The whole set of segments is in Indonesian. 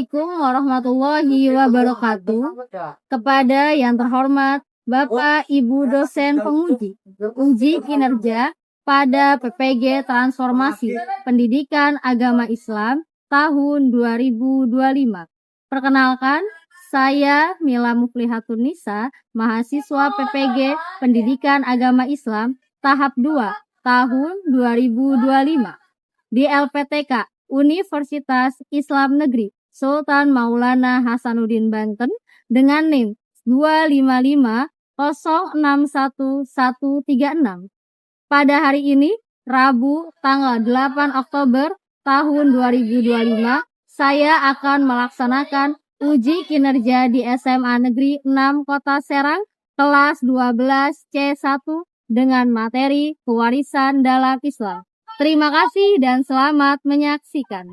Assalamualaikum warahmatullahi wabarakatuh. Kepada yang terhormat Bapak Ibu dosen penguji uji kinerja pada PPG Transformasi Pendidikan Agama Islam tahun 2025. Perkenalkan, saya Mila Muflihatun Nisa, mahasiswa PPG Pendidikan Agama Islam tahap 2 tahun 2025 di LPTK Universitas Islam Negeri Sultan Maulana Hasanuddin Banten dengan NIM 255061136. Pada hari ini, Rabu tanggal 8 Oktober tahun 2025, saya akan melaksanakan uji kinerja di SMA Negeri 6 Kota Serang kelas 12 C1 dengan materi pewarisan dalam Islam. Terima kasih dan selamat menyaksikan.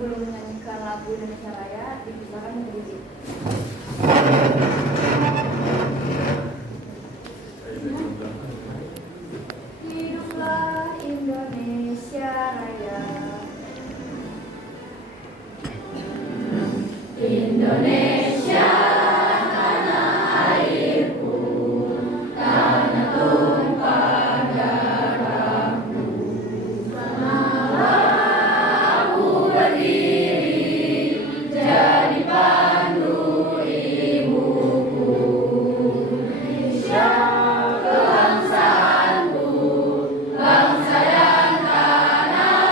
Sebelum menyanyikan lagu Indonesia Raya, dipisahkan menjadi beat. Hiduplah Indonesia Raya. Indonesia tanah airku, tanah tumpah darahku. Sanalah aku berdiri jadi pandu ibuku. Indonesia kebangsaanku, bangsa dan tanah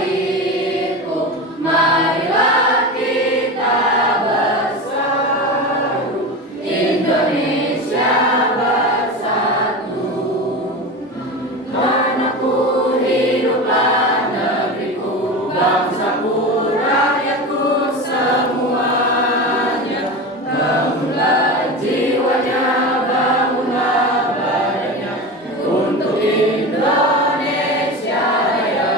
airku. Marilah kita bersatu, Indonesia bersatu. Tanahku, hiduplah negeriku, bangsaku, rakyatku semuanya. Bangunlah jiwanya, bangunlah badannya untuk Indonesia Raya.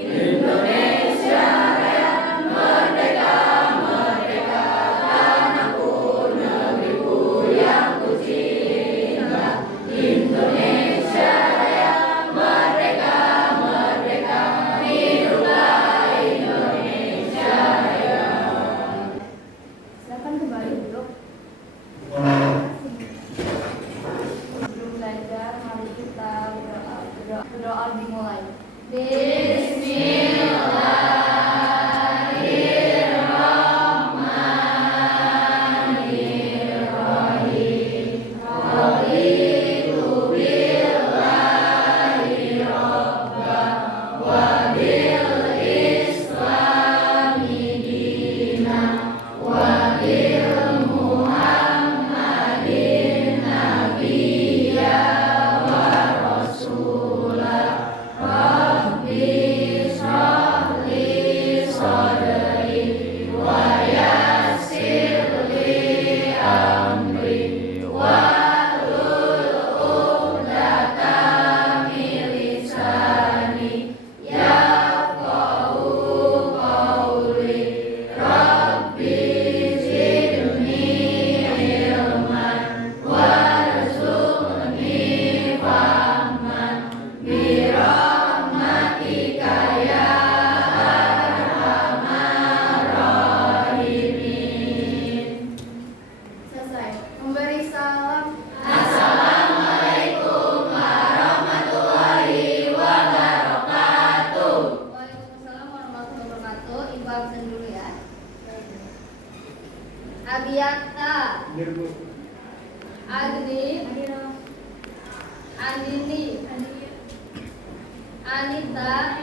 Indonesia Raya, merdeka, merdeka, tanahku, negeriku yang ku cinta. Indonesia Raya, merdeka, merdeka, hiduplah Indonesia Raya. Silakan kembali duduk. Sebelum belajar, mari kita berdoa. Berdoa dimulai. Bismillahirrahmanirrahim. Raditu billahi rabban wa bil islami dinan wa bil Muhammadin nabiyya wa rasulah. Rabbi shrah li sadri wa yassir li amri wahlul 'uqdatam min lisani yafqahu qawli. Rabbi zidni ilman warzuqni fahman birahmatika ya arhamar rahimin. Selesai. Memberi salam. Assalamualaikum warahmatullahi wabarakatuh. Waalaikumsalam warahmatullahi wabarakatuh. Ibu absen dulu ya. Abiyata, Agni, Andini, Anita,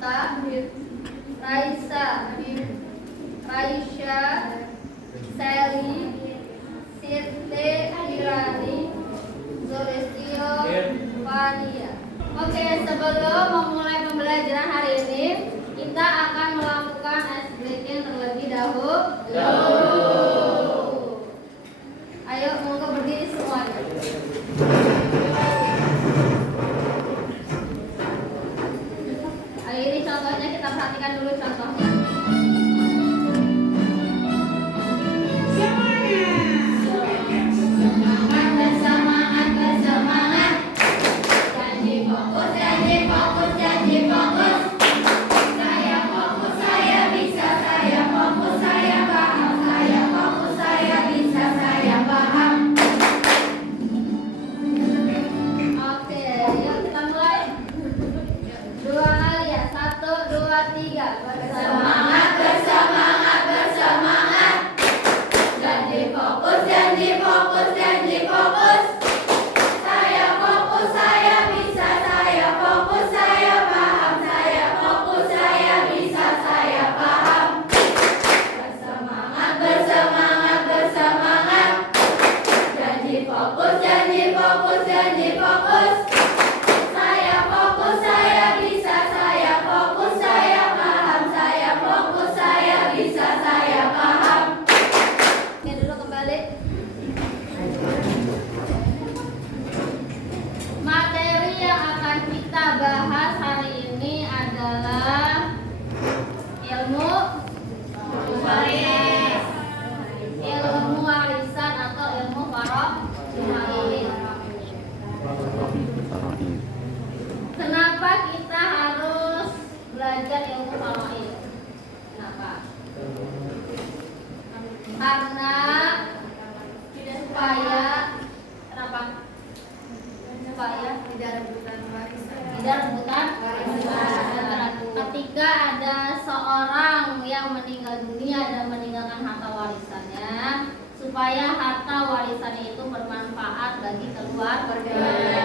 Tahir, Raisa, Raisya, Sally, Siti Irani, Zulestio, Sebelum memulai pembelajaran hari ini, kita akan melakukan ice breaking terlebih dahulu. Ayo, monggo berdiri semuanya. Ayo, ini contohnya kita perhatikan dulu contohnya. Kenapa kita harus belajar ilmu faraid? Kenapa? Karena supaya tidak rebutan warisan. Ketika ada seorang yang meninggal dunia dan meninggalkan harta warisannya, supaya harta warisannya itu bermanfaat bagi keluarganya.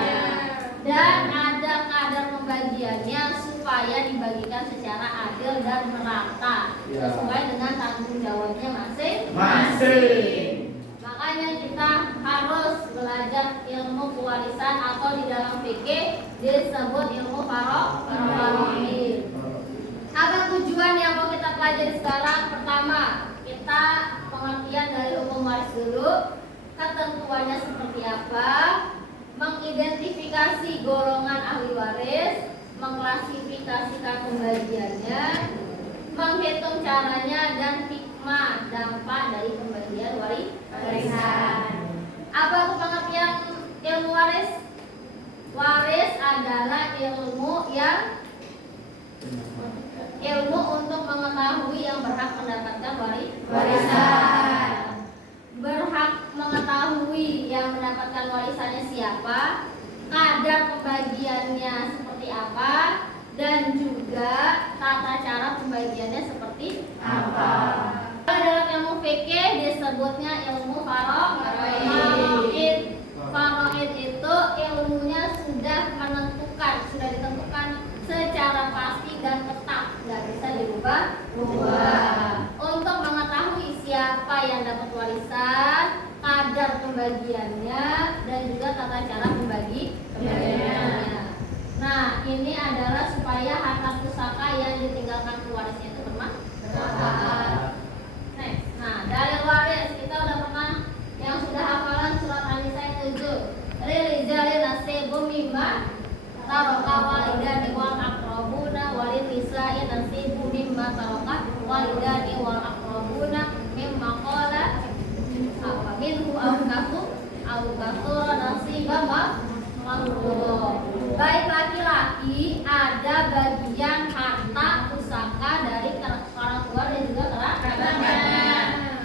Dan ada kadar pembagiannya supaya dibagikan secara adil dan merata sesuai dengan tanggung jawabnya masing-masing. Makanya kita harus belajar ilmu pewarisan atau di dalam fikih disebut ilmu faraid. Apa tujuan yang mau kita pelajari sekarang? Pertama, kita pengertian dari hukum waris dulu, ketentuannya seperti apa, mengidentifikasi golongan ahli waris, mengklasifikasikan pembagiannya, menghitung caranya, dan hikmah dampak dari pembagian warisan. Apa itu pengertian ilmu waris? Waris adalah ilmu untuk mengetahui yang berhak mendapatkan warisan. Berhak mengetahui yang mendapatkan warisannya siapa, kadar pembagiannya seperti apa, dan juga tata cara pembagiannya seperti apa. Dalam ilmu fikih disebutnya ilmu faraid. Faraid itu ilmunya sudah ditentukan secara pasti dan tetap, nggak bisa dirubah-rubah. Untuk mengetahui siapa yang dapat warisan, kadar pembagiannya, dan juga tata cara pembagiannya. Nah, ini adalah supaya harta pusaka yang ditinggalkan pewarisnya itu bermanfaat. Next. Nah, dalil waris kita udah pernah yang sudah hafalan surat An-Nisa 7. Lirijali nasibu mimma taraka walidani wal aqrabuna walin nisa'i nasibu mimma taraka walidani wal aqrabuna mimma qala apa minhu au kathura nasiba mafruḍ. Baik laki-laki ada bagian harta pusaka dari orang tua dan juga kerabatnya.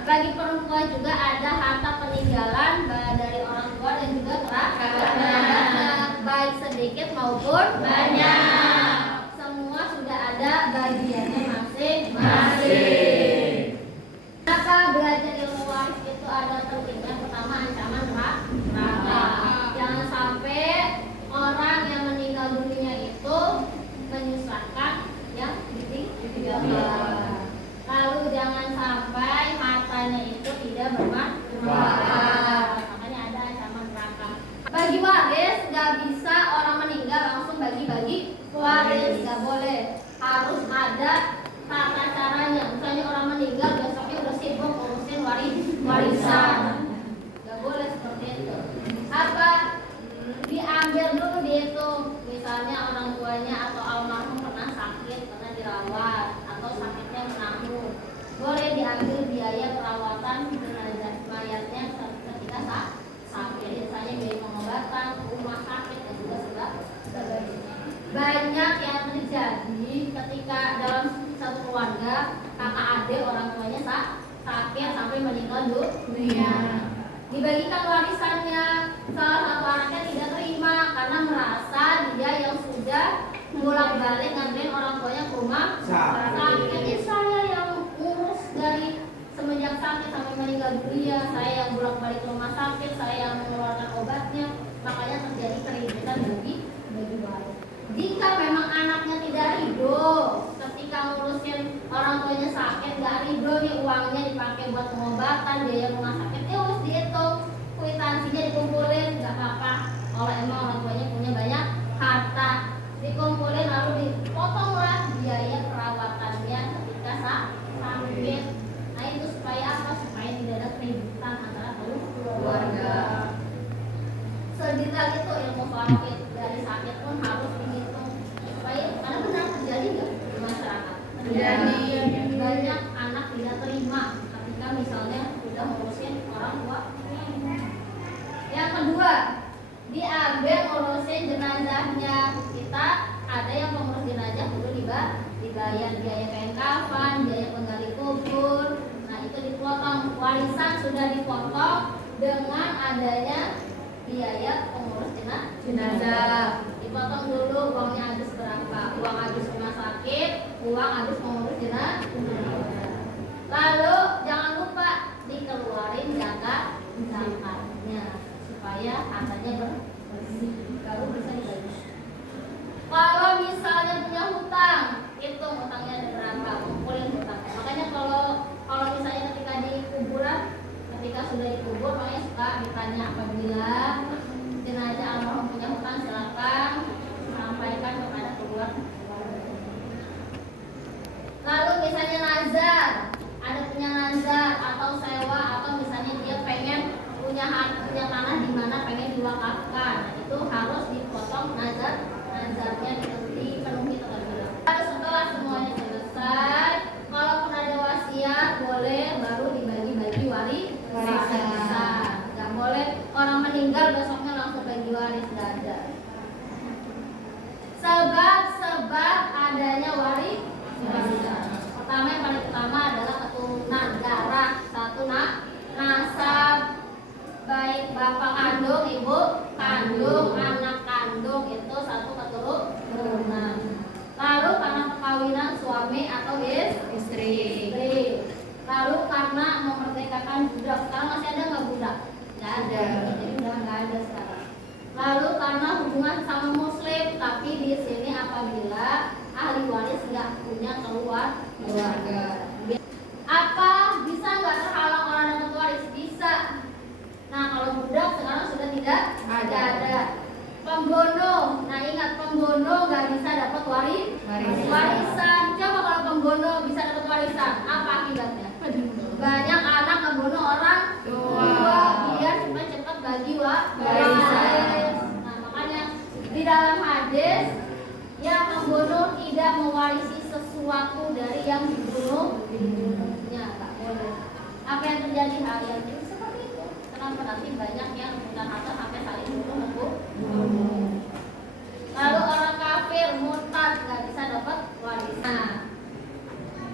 Bagi perempuan juga ada harta peninggalan dari orang tua dan juga kerabatnya, baik sedikit maupun banyak. Semua sudah ada bagiannya masing-masing. Kenapa belajar ilmu waris itu ada pentingnya? Pertama, ancaman neraka. Jangan sampai orang yang meninggal dunia itu menyusahkan yang ditinggalkan. Lalu jangan sampai hartanya itu tidak bermanfaat. Makanya ada ancaman neraka. Bagi waris nggak bisa orang meninggal langsung bagi-bagi warisan. Gak boleh seperti itu. Apa? Diambil dulu dihitung. Misalnya orang tuanya atau almarhum pernah sakit, pernah dirawat, atau sakitnya menanggung. Boleh diambil biaya perawatan jenazah mayatnya ketika sakit. Misalnya biaya pengobatan, rumah sakit dan juga sebagainya. Banyak yang terjadi ketika dalam satu keluarga kakak adik orang tuanya sakit sampai meninggal dunia. Dibagikan warisannya, salah satu anaknya tidak terima karena merasa dia yang sudah bolak-balik nganterin orang tuanya ke rumah sakit. Ini saya yang ngurus dari semenjak sakit sampai meninggal dunia, saya yang bolak-balik ke rumah sakit, saya yang mengeluarkan obatnya, makanya terjadi keributan bagi waris. Jika memang anaknya tidak ridho ketika ngurusin orang tuanya sakit, nggak ridho nih uangnya dipakai buat pengobatan, biaya rumah sakit, harus dihitung, kwitansinya dikumpulin, nggak apa-apa. Kalau emang orang tuanya punya banyak harta, dikumpulin lalu dipotonglah biaya perawatannya ketika sakit. Nah itu supaya apa? Supaya tidak ada keributan antara keluarga. Sedetail itu ilmu faraid, dari sakit pun harus dihitung supaya karena benar terjadi nggak di masyarakat? Terjadi. Banyak anak tidak terima ketika misalnya sudah ngurusin orang tua. Yang kedua, diambil ngurusin jenazahnya. Kita ada yang pengurus jenazah perlu dibayar biaya kain kafan, biaya penggali kubur. Nah itu dipotong, warisan sudah dipotong dengan adanya biaya pengurus jenazah. Dipotong dulu uangnya habis berapa, uang habis rumah sakit, uang habis pengurus jenazah. Lalu jangan lupa dikeluarin zakatnya supaya hartanya bersih, baru bisa dibagi. Kalau misalnya punya hutang, hitung hutangnya ada berapa, kumpulin hutangnya. Makanya kalau misalnya ketika di kuburan, ketika sudah dikubur, makanya suka ditanya apabila jenazah almarhum punya hutang, silakan sampaikan kepada keluarga. Lalu misalnya nazar, ada punya nazar atau sewa, atau misalnya dia pengen punya tanah di mana pengen diwakafkan, nah, itu harus dipotong nazarnya dipenuhi terlebih dahulu. Setelah semuanya selesai, kalaupun ada wasiat boleh baru dibagi-bagi warisan. Nggak boleh orang meninggal besoknya langsung bagi waris, nggak ada. Sebab adanya warisan. Pertama yang paling utama adalah keturunan darah, satu nasab, baik bapak kandung, ibu kandung, anak kandung, itu satu keturunan. Lalu karena perkawinan suami atau istri. Lalu karena memerdekakan budak. Sekarang masih ada nggak budak? Nggak ada. Jadi udah nggak ada sekarang. Lalu karena hubungan sama muslim, tapi di sini apabila ahli waris nggak punya keluarga. Apa bisa nggak terhalang orang dapat waris? Bisa. Nah kalau budak sekarang sudah tidak ada. Pembunuh, nah ingat pembunuh nggak bisa dapat warisan. Coba kalau pembunuh bisa dapat warisan, apa akibatnya? Banyak anak membunuh orang tua biar cepat-cepat bagi warisan. Nah makanya di dalam hadis yang membunuh tidak mewarisi sesuatu dari yang dibunuhnya, tak boleh. Apa yang terjadi hari ini seperti itu. Kenapa nanti banyak yang bukan harta sampai saling bunuh. Lalu orang kafir murtad nggak bisa dapat warisan.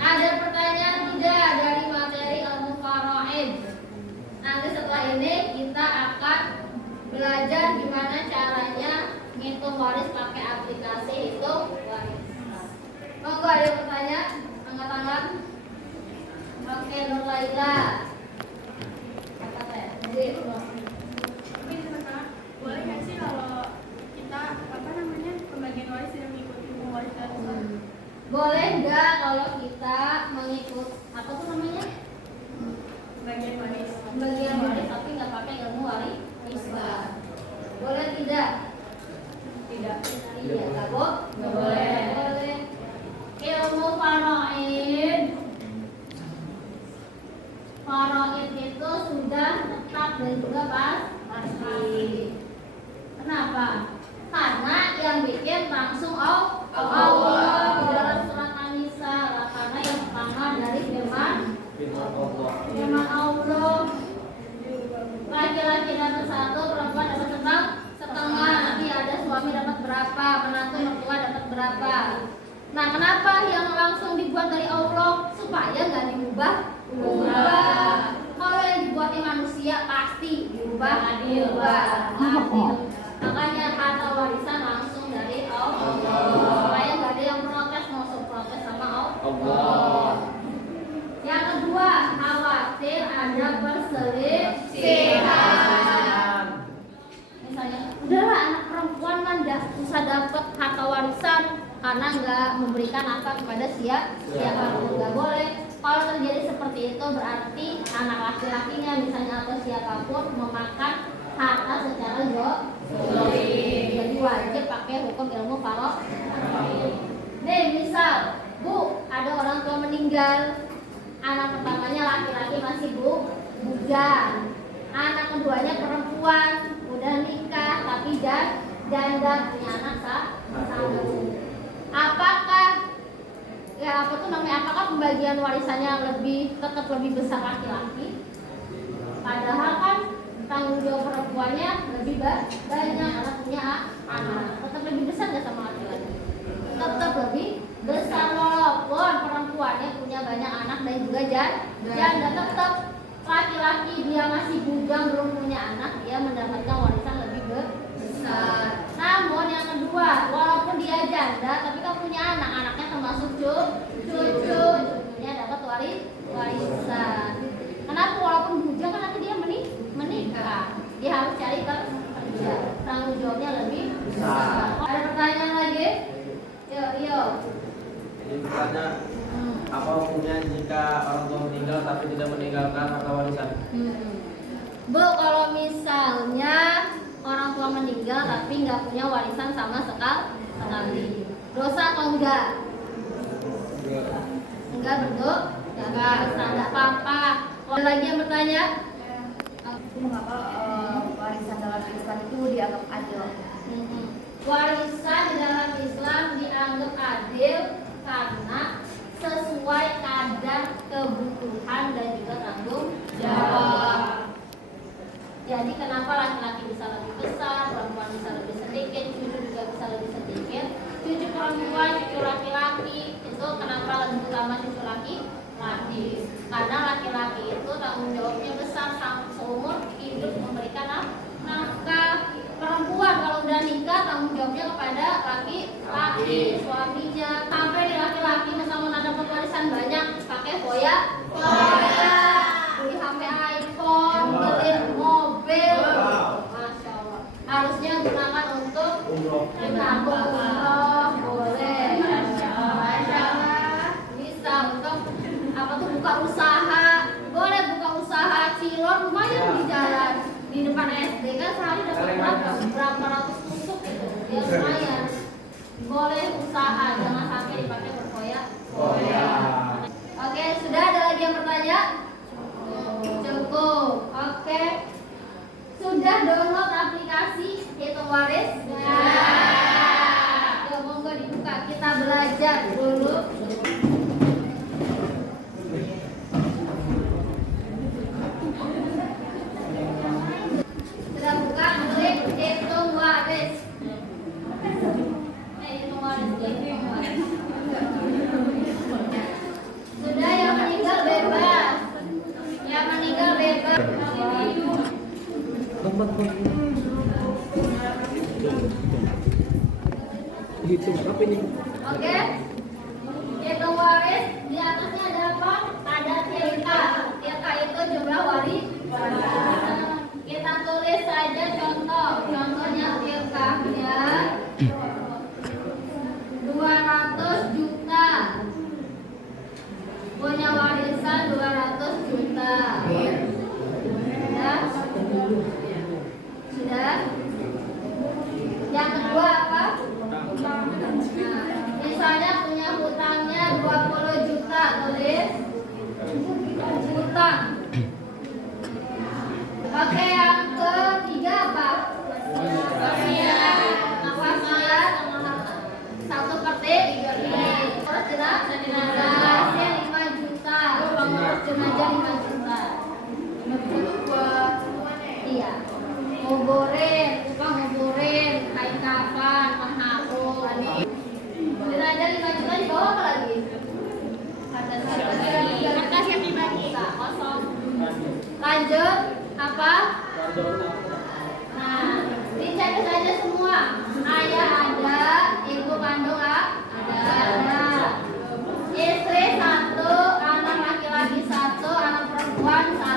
Ada pertanyaan tidak dari materi ilmu faraid? Nanti setelah ini kita akan belajar gimana caranya ngitung waris pakai aplikasi hitung waris. Monggo ada pertanyaan? Angkat tangan. Oke, Nur Laila. Kata saya. Boleh nggak sih kalau kita pembagian waris tidak mengikuti hukum waris dari Islam? Boleh nggak kalau kita mengikut apa tuh namanya? Pembagian waris Tapi nggak pakai ilmu waris Islam. Boleh tidak? Tidak. Iya, nggak boleh. Boleh. Ilmu faraid itu sudah tetap dan juga pasti. Kenapa? Karena yang bikin langsung Allah di dalam surat An-Nisa. Karena yang pertama dari firman Allah, laki-laki dapat 1, perempuan dapat setengah. Nanti ada suami dapat berapa, menantu mertua dapat berapa. Nah, kenapa yang langsung dibuat dari Allah? Supaya nggak diubah. Kalau yang dibuat manusia pasti diubah. Makanya harta warisan langsung dari Allah. Supaya nggak ada yang protes, mau protes sama Allah. Yang kedua, khawatir ada perselisihan. Misalnya, udahlah anak perempuan kan usah dapat harta warisan karena nggak memberikan apa kepada siapa pun, nggak boleh. Kalau terjadi seperti itu berarti anak laki-lakinya misalnya atau siapapun memakan harta secara zolim. Jadi wajib pakai hukum ilmu faraid. Nih misal, Bu, ada orang tua meninggal, anak pertamanya laki-laki masih bujang, anak keduanya perempuan udah nikah tapi janda punya anak satu. Apakah pembagian warisannya tetap lebih besar laki-laki? Padahal kan tanggung jawab perempuannya lebih banyak karena punya anak. Tetap lebih besar nggak sama laki-laki? Tetap lebih besar walaupun perempuannya punya banyak anak dan juga janda. Tetap laki-laki dia masih bujang belum punya anak, dia mendapatkan warisan lebih besar. Namun yang kedua, walaupun dia janda tapi kan punya anak, anaknya termasuk cucunya dapat warisan. Kenapa? Walaupun bujang kan nanti dia menikah, dia harus cari kerja, tanggung jawabnya lebih besar. Ada pertanyaan lagi? Yuk. Jadi bertanya, apa hukumnya jika orang tua meninggal tapi tidak meninggalkan harta warisan? Bu, kalau misalnya orang tua meninggal tapi nggak punya warisan sama sekali, dosa atau enggak? Enggak, berdosa, enggak apa-apa. Ada lagi yang bertanya? Mengapa warisan dalam Islam itu dianggap adil? Warisan di dalam Islam dianggap adil karena sesuai kadar kebutuhan dan juga tanggung jawab. Jadi kenapa laki-laki bisa lebih besar, perempuan bisa lebih sedikit, cucu juga bisa lebih sedikit. Cucu perempuan, cucu laki-laki itu kenapa lebih utama cucu laki-laki? Karena laki-laki itu tanggung jawabnya besar seumur hidup memberikan nafkah. Perempuan kalau udah nikah tanggung jawabnya kepada laki-laki, suaminya. Sampai di laki-laki misalnya dapat warisan banyak, pakai foya, beli HP iPhone, beli mobil, masya Allah. Harusnya gunakan untuk menabung umroh, boleh. Masya Allah. Bisa untuk buka usaha, boleh buka usaha cilor lumayan di jalan. Di depan SD kan sehari dapat berapa ratus tusuk gitu, ya lumayan. Boleh usaha, jangan sampai dipakai berfoya-foya. Oke, sudah ada lagi yang bertanya? Cukup. Oke. Sudah download aplikasi Hitung Waris? Yuk, monggo dibuka, kita belajar dulu. Sudah buka, klik Hitung Waris. Hitung Waris. Sudah, yang meninggal bebas. Yang meninggal bebas. Hitung apa ini? Oke. Hitung waris, di atasnya ada apa? Ada tilka. Tilka itu jumlah waris. Kita tulis saja contoh. Contohnya tilkanya 200 juta. Punya warisan 200 juta. Sudah? Yang kedua apa? Nah, misalnya punya hutangnya 20 juta, tulis hutang. di bawah apa lagi? Kertas yang dibagi. Kosong. Lanjut apa? Nah, dicatat saja semua. Ayah ada, ibu kandung ada. Istri 1, anak laki-laki 1, anak perempuan 1.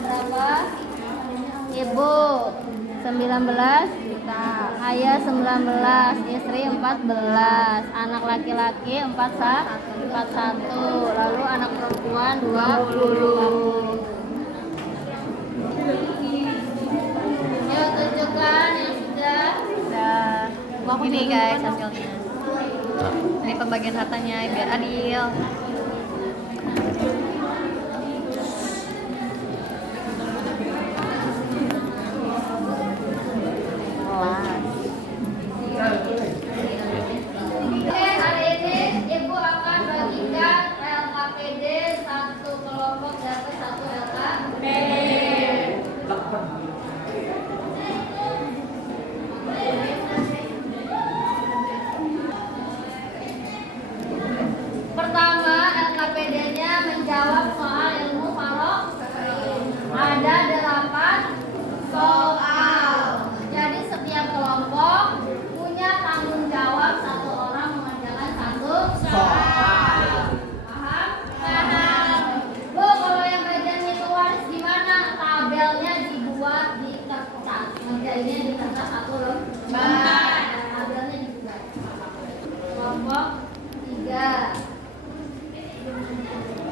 Berapa? Ibu 19 juta, ayah 19, istri 14, anak laki-laki 41, lalu anak perempuan 20. Yuk tunjukkan yang sudah. Ini guys hasilnya. Ini pembagian hartanya biar adil. Oke, hari ini ibu akan bagikan LKPD 1 kelompok dapat 1 LKPD. Pertama, LKPD-nya menjawab soal ilmu farok. Ada 8 soal. Jadi setiap kelompok punya tanggung jawab 1 orang mengerjakan 1 soal. Paham? Paham. Bu, kalau yang bagian hitung waris gimana? Tabelnya dibuat di kertas. Ngerjainnya di kertas 1 lembar. Tabelnya dibuat. Kelompok 3.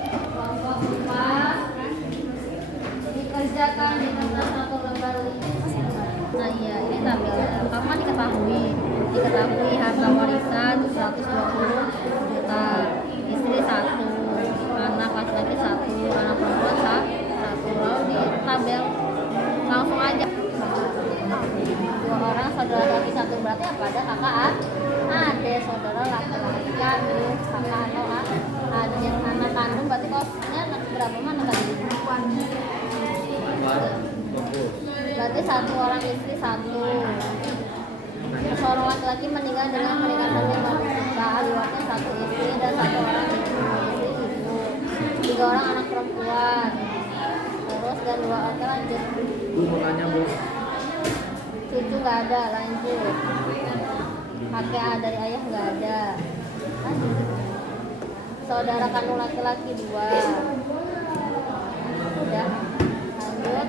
Kelompok 4 dikerjakan di kertas 1 lembar. Nah iya, ini tabelnya. Pertama diketahui harta warisan 120 juta, istri 1, anak laki-laki 1, anak perempuan 1. Lalu di tabel langsung aja 2 orang saudara laki 1, berarti apa? Ada kakak adik, saudara laki-laki kandung, kakak atau adik, anak kandung, berarti kosnya berapa mana tadi? Berarti 1 orang istri 1. Seorang laki-laki meninggal dengan meninggalkannya manusia, ahli warisnya 1 istri dan 1 orang istri ibu, 3 orang anak perempuan, terus dan 2 oke lanjut. Bu mau nanya bu. Cucu nggak ada, lanjut. Kakek dari ayah nggak ada. Lanjut. Saudara kandung laki-laki 2. Udah. Lanjut.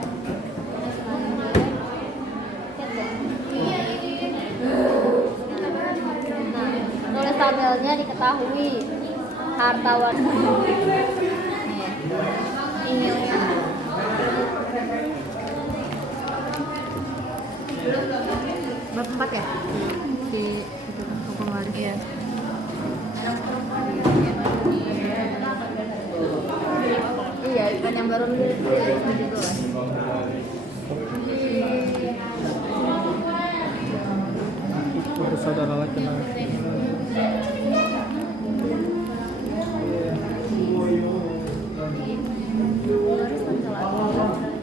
Nah, tulis tabelnya diketahui harta warisan. Emailnya. Bab 4 ya? Di hukum waris. Iya. Iya, kan yang baru itu saudara laki-laki. waris laki-laki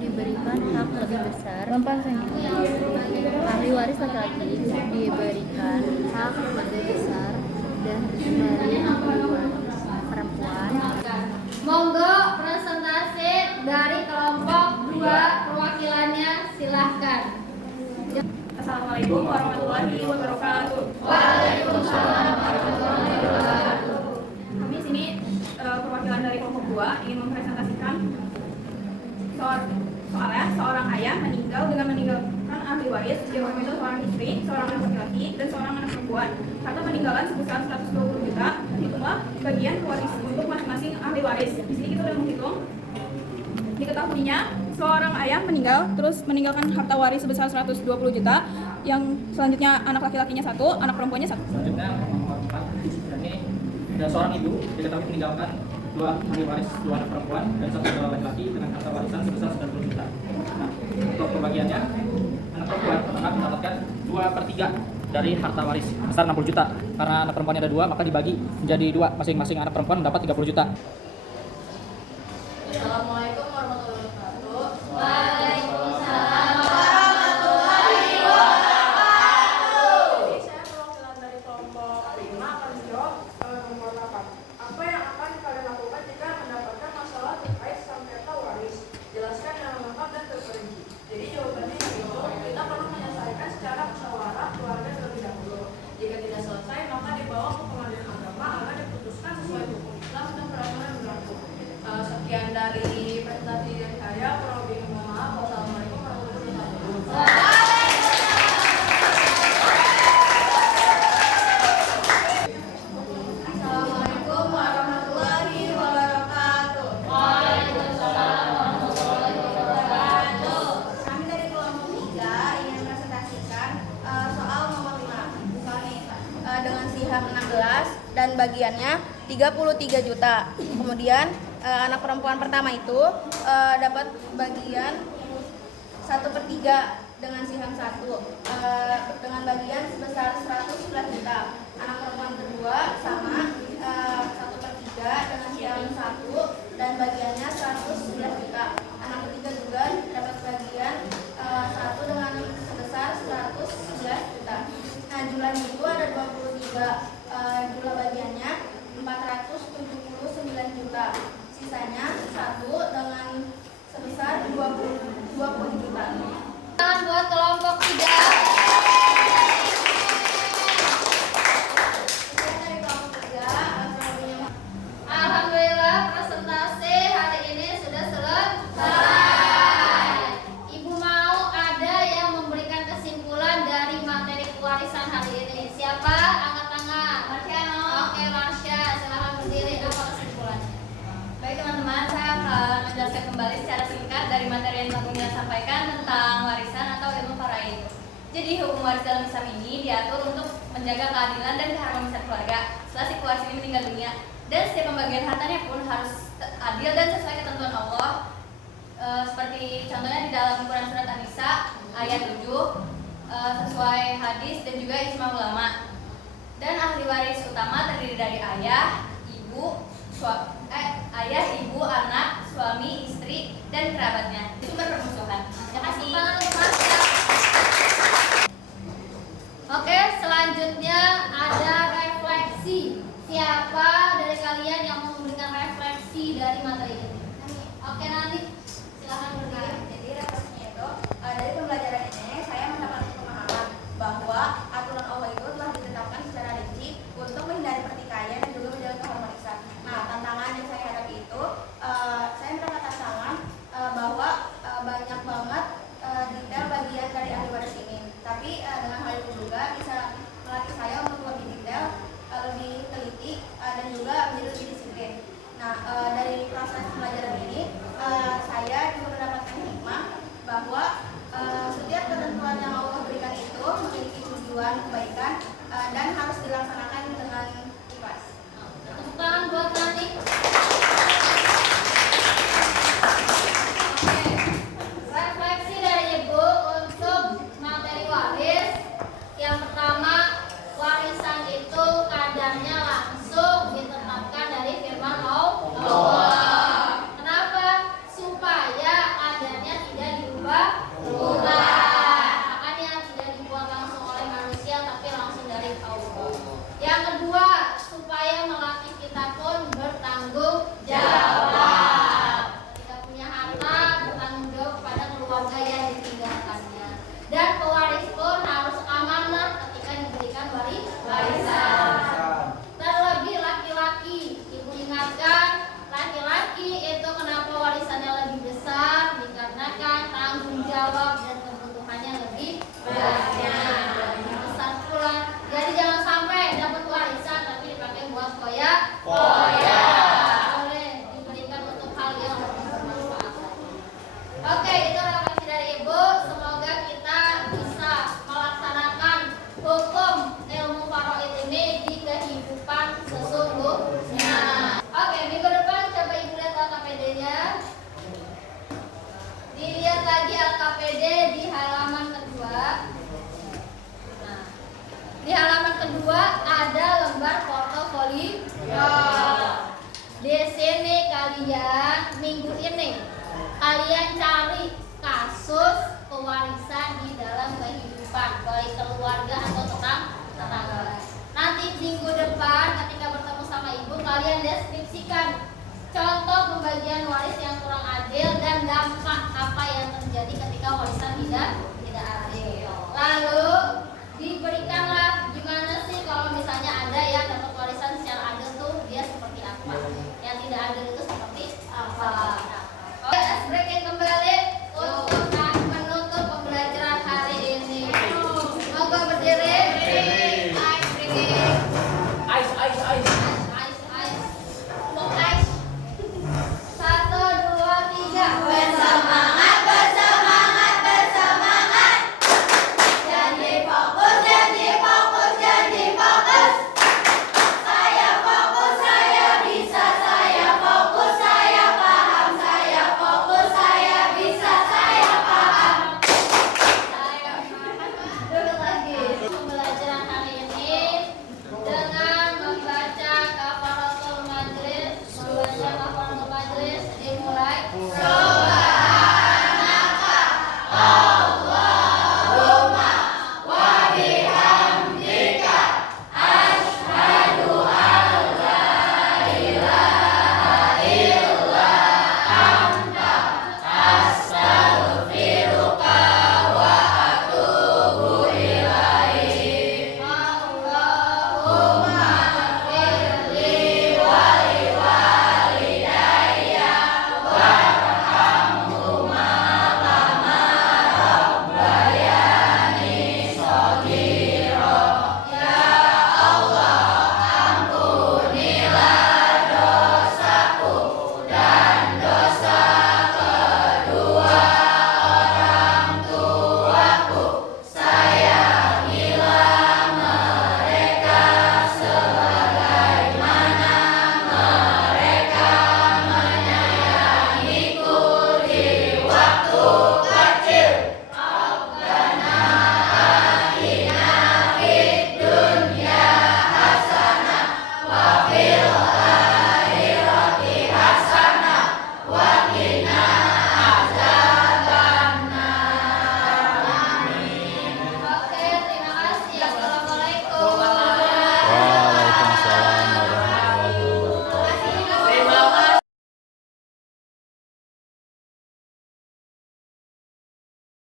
diberikan hak lebih besar. Ahli waris laki-laki diberikan hak lebih besar dan dari ahli waris perempuan. Monggo presentasi dari kelompok 2 perwakilannya silahkan. Assalamualaikum warahmatullahi wabarakatuh. Waalaikumsalam warahmatullahi wabarakatuh. Kami sini perwakilan dari kelompok 2 ingin mempresentasikan soalnya seorang ayah meninggal dengan meninggalkan ahli waris, yaitu seorang istri, seorang anak laki-laki, dan seorang anak perempuan. Harta meninggalan sebesar 120 juta, hitunglah bagian waris untuk masing-masing ahli waris. Di sini kita sudah menghitung. Diketahuinya seorang ayah meninggal, terus meninggalkan harta waris sebesar 120 juta, yang selanjutnya anak laki-lakinya 1, anak perempuannya 1. Selanjutnya ini ada seorang ibu diketahui meninggalkan 2 ahli waris, 2 anak perempuan dan 1 saudara laki-laki dengan harta warisan sebesar 90 juta. Nah, untuk pembagiannya anak perempuan akan mendapatkan 2/3 dari harta waris besar 60 juta. Karena anak perempuannya ada 2, maka dibagi menjadi 2, masing-masing anak perempuan mendapat 30 juta. Assalamualaikum warahmatullahi wabarakatuh. dengan siham 16 dan bagiannya 33 juta. Kemudian anak perempuan pertama itu dapat bagian 1/3 dengan siham 1 dengan bagian sebesar 111 juta. Anak perempuan kedua sama 1/3 dengan siham 1 dan bagiannya 111 juta. Anak ketiga juga dapat bagian 1 dengan sebesar 111 juta. Nah, jumlahnya itu ada 23, jumlah bagiannya 479 juta. Sisanya 1 dengan sebesar 20 juta. Tangan buat kelompok 3. Dari kelompok 3, Alhamdulillah presentasi hari ini sudah selesai. Ibu mau ada yang memberikan kesimpulan dari materi pewarisan hari ini. Siapa? Angkat tangan. Marsha. Oke, Marsha, silahkan berdiri. Apa kesimpulannya? Baik teman-teman, saya akan menjelaskan kembali secara singkat dari materi yang Mbak Mila sampaikan tentang warisan atau ilmu faraid. Jadi hukum waris dalam Islam ini diatur untuk menjaga keadilan dan keharmonisan keluarga setelah si pewaris ini meninggal dunia, dan setiap pembagian hartanya pun harus adil dan sesuai ketentuan Allah. Seperti contohnya di dalam Quran surat An-Nisa ayat 7, sesuai hadis dan juga ijma ulama. Dan ahli waris utama terdiri dari ayah, ibu, anak, suami, istri, dan kerabatnya. Itu sumber permusuhan. Terima kasih. Oke, selanjutnya ada refleksi. Siapa dari kalian yang mau memberikan refleksi dari materi ini? Oke, nanti silahkan berdiri. Jadi refleksinya itu dari pembelajaran ini saya mendapatkan pemahaman bahwa aturan Allah itu telah ditetapkan secara rinci untuk menghindari pertikaian dan juga menjaga keharmonisan. Nah, tantangan yang saya hadapi itu saya mendapat tantangan bahwa banyak banget detail bagian dari ahli waris ini. Tapi dengan hal itu juga bisa melatih saya untuk lebih detail, lebih teliti, dan juga menjadi lebih disiplin. Nah, dari proses pembelajaran ini saya juga mendapatkan hikmah bahwa setiap ketentuan yang Allah berikan itu memiliki tujuan kebaikan dan harus dilaksanakan dengan ikhlas. Tepuk tangan buat Nani. Oke, refleksi dari Ibu untuk materi waris. Yang pertama, warisan itu kadarnya langsung ditetapkan dari firman Allah. Kenapa? Supaya kadarnya tidak diubah-ubah. Makanya tidak dibuat langsung oleh manusia, tapi langsung dari Allah. Yang kedua, supaya melatih kita pun bertanggung jawab. Ketika punya harta, bertanggung jawab kepada keluarga yang ditinggalkannya. Dan pewaris pun harus amanah ketika diberikan warisan. Terlebih laki-laki, Ibu ingatkan, laki-laki itu kenapa warisannya lebih besar? Dikarenakan tanggung jawab dan kebutuhannya lebih banyak, lebih besar pula. Jadi jangan sampai dapat warisan tapi dipakai buat foya-foya. Boleh diberikan untuk hal yang lebih bermanfaat. Oke, itu refleksi dari Ibu. Semoga kita bisa melaksanakan hukum ilmu faraid ini di kehidupan sesungguhnya. Oke, minggu depan coba Ibu lihat LKPD-nya. Dilihat lagi LKPD di halaman kedua. Nah, di halaman kedua ada lembar portofolio. Di sini kalian minggu ini kalian cari kasus pewarisan di dalam kehidupan baik keluarga atau tetangga. Nanti minggu depan ketika bertemu sama Ibu kalian deskripsikan contoh pembagian waris yang kurang adil dan dampak apa yang terjadi ketika warisan tidak adil. Lalu diberikanlah gimana sih kalau misalnya ada yang